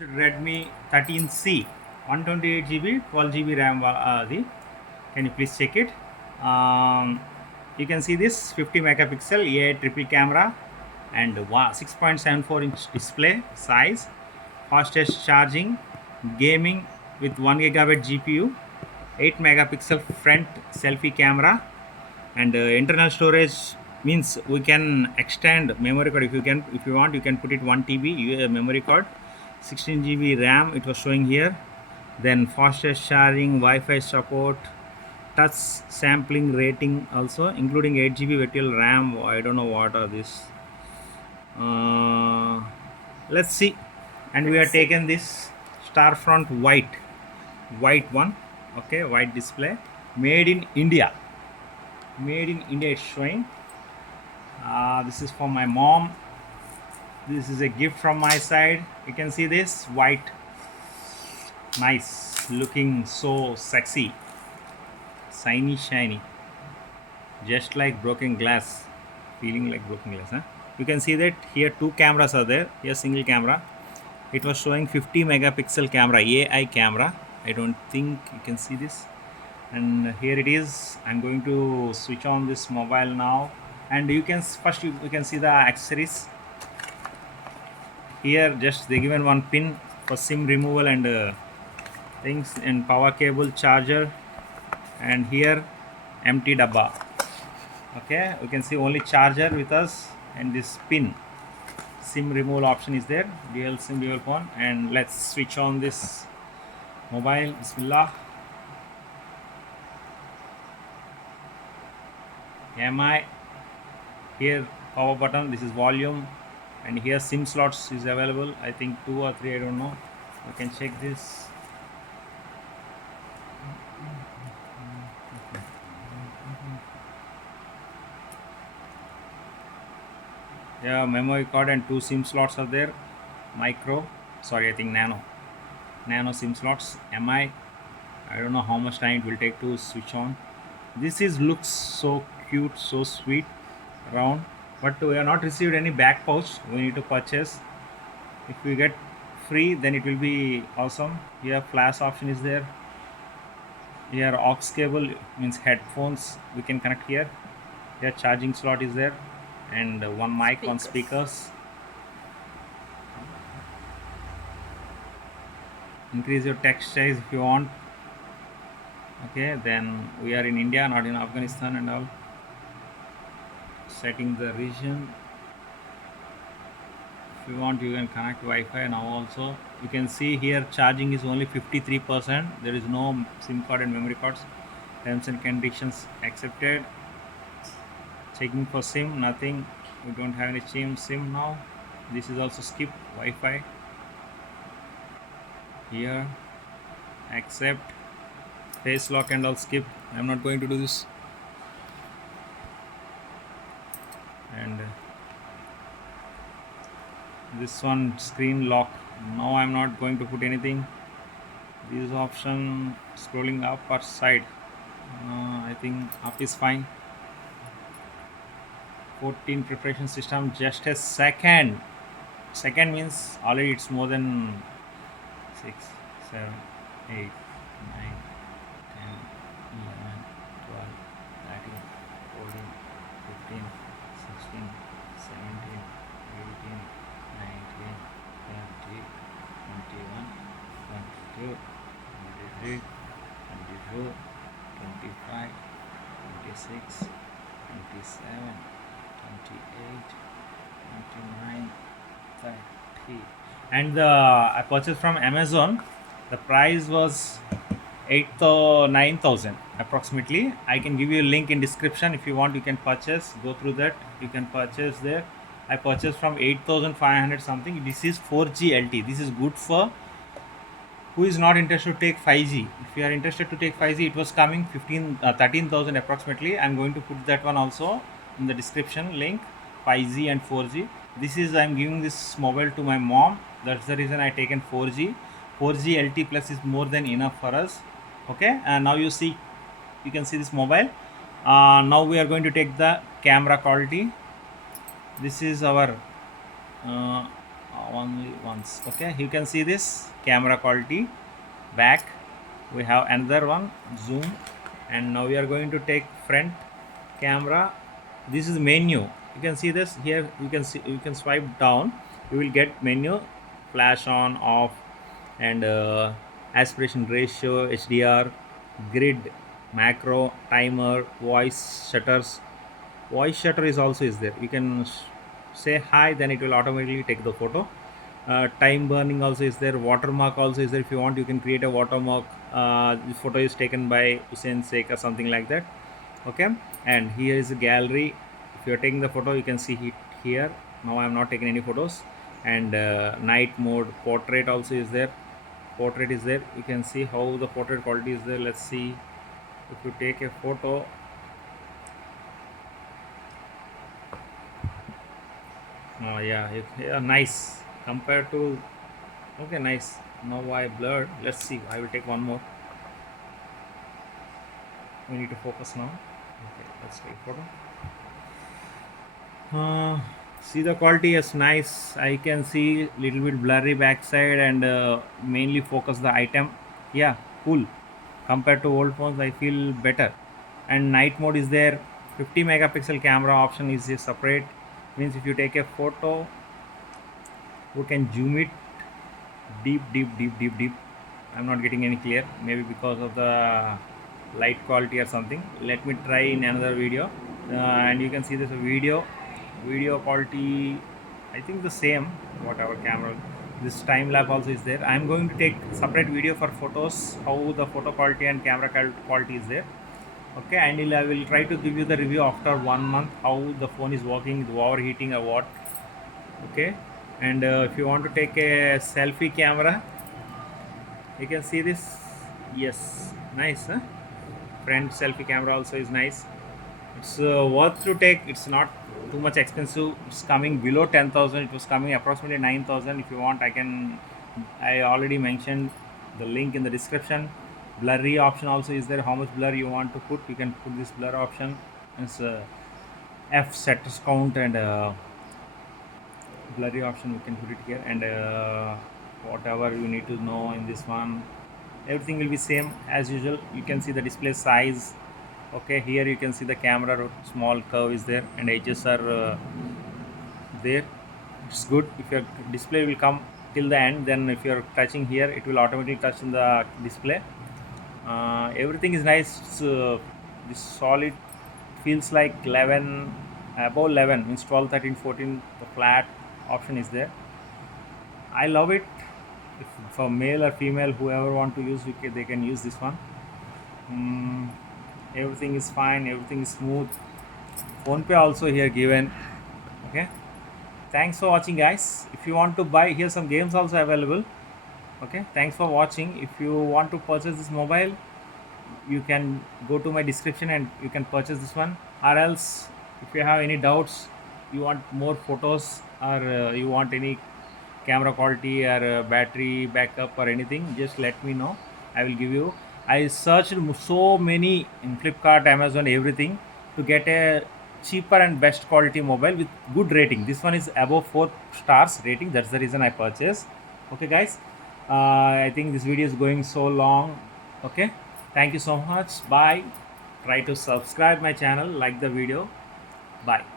Redmi 13C, 128 GB, 12 GB RAM. Can you please check it? Um, you can see this 50 megapixel AI triple camera and 6.74-inch display size, fastest charging, gaming with 1 gigabyte GPU, 8 megapixel front selfie camera, and internal storage means we can extend memory card. If you want, you can put it 1 TB memory card, 16 GB RAM. It was showing here. Then fastest charging, Wi-Fi support, touch sampling rating also, including 8 GB virtual RAM. I don't know what are this. Uh, let's see. And we have taken this star front white one. Okay, white display, made in India. Made in India. It's showing. This is for my mom. This is a gift from my side. You can see this white, nice looking, so sexy, shiny, just like broken glass, feeling like broken glass, huh? You can see that here two cameras are there. Here single camera. It was showing 50 megapixel camera, AI camera. I don't think you can see this. And here it is. I'm going to switch on this mobile now, and you can first you can see the accessories. Here just they given one pin for SIM removal and things, and power cable, charger, and here empty dabba. Okay, you can see only charger with us, and this pin. SIM removal option is there, dual SIM dual phone. And let's switch on this mobile. Bismillah. MI. Here power button, this is volume, and here SIM slots is available. I think 2 or 3, I don't know. You can check this. Yeah, memory card and 2 SIM slots are there. Micro, sorry, I think nano SIM slots. I don't know how much time it will take to switch on. This is looks so cute, so sweet, round. But we have not received any back pouch. We need to purchase. If we get free, then it will be awesome. Here flash option is there. Here aux cable means headphones we can connect here. Here charging slot is there, and one mic, one speakers. Increase your text size if you want. Okay, then we are in India, not in Afghanistan and all. Setting the region. If you want, you can connect Wi-Fi now also. You can see here charging is only 53%. There is no SIM card and memory cards. Terms and conditions accepted. Checking for SIM, nothing. We don't have any SIM now. This is also skip Wi-Fi. Here accept, face lock and all skip. I'm not going to do this. And this one screen lock. Now I'm not going to put anything. This option scrolling up or side. I think up is fine. 14 preparation system, just a second. Second means already it's more than 6, 7, 8, 9, 10, 11, 12, 13, 14, 15, 16, 17, 18, 19, 20, 21, 22, 23, 24, 25, 26, 27, 28, 29, 30. And I purchased from Amazon. The price was 9,000 approximately. I can give you a link in description. If you want, you can purchase. Go through that. You can purchase there. I purchased from 8,500 something. This is 4G LTE. This is good for who is not interested to take 5G. If you are interested to take 5G, it was coming 13,000 approximately. I'm going to put that one also in the description link. 5G and 4G. This is, I'm giving this mobile to my mom. That's the reason I taken 4G. 4G LTE plus is more than enough for us. Okay, and now you can see this mobile. Now we are going to take the camera quality. This is our only once. Okay, you can see this camera quality. Back we have another one, zoom, and now we are going to take front camera. This is menu. You can see this here. You can see, you can swipe down, you will get menu, flash on, off, and aspiration ratio, HDR, grid, macro, timer, voice shutters. Voice shutter is also is there. You can say hi, then it will automatically take the photo. Time burning also is there. Watermark also is there. If you want, you can create a watermark. The photo is taken by Hussein Sheikh or something like that. Okay, and here is a gallery. If you are taking the photo, you can see it here. Now I am not taking any photos. And night mode, portrait also is there. Portrait is there. You can see how the portrait quality is there. Let's see. If you take a photo, yeah, yeah, nice compared to, okay, nice. Now I blurred. Let's see, I will take one more. We need to focus now. Okay, let's take photo. See, the quality is nice. I can see little bit blurry backside, and mainly focus the item. Yeah, cool. Compared to old phones, I feel better. And night mode is there. 50 megapixel camera option is a separate. Means if you take a photo, you can zoom it deep, deep, deep, deep, deep. I'm not getting any clear, maybe because of the light quality or something. Let me try in another video. And you can see this video quality, I think the same whatever camera. This time lapse also is there. I'm going to take separate video for photos, how the photo quality and camera quality is there. Okay, and I will try to give you the review after 1 month, how the phone is working, is overheating or what. Okay, and if you want to take a selfie camera, you can see this. Yes, nice, huh? Front selfie camera also is nice. It's worth to take. It's not too much expensive. It's coming below 10,000. It was coming approximately 9,000. If you want, I already mentioned the link in the description. Blurry option also is there. How much blur you want to put, you can put this blur option. It's F setters count, and blurry option you can put it here, and whatever you need to know in this one, everything will be same as usual. You can see the display size. Okay, here you can see the camera small curve is there, and edges are there. It's good. If your display will come till the end, then if you're touching here, it will automatically touch in the display. Everything is nice. This solid feels like 11, above 11 means 12, 13, 14. The flat option is there. I love it. If for male or female, whoever want to use, they can use this one. Everything is fine. Everything is smooth. Phone pay also here given. Okay. Thanks for watching, guys. If you want to buy, here some games also available. Okay. Thanks for watching. If you want to purchase this mobile, you can go to my description and you can purchase this one. Or else, if you have any doubts, you want more photos, or you want any camera quality or battery backup or anything, just let me know. I will give you. I searched so many in Flipkart, Amazon, everything, to get a cheaper and best quality mobile with good rating. This one is above 4 stars rating. That's the reason I purchased. Okay, guys. I think this video is going so long. Okay, thank you so much. Bye. Try to subscribe my channel, like the video. Bye.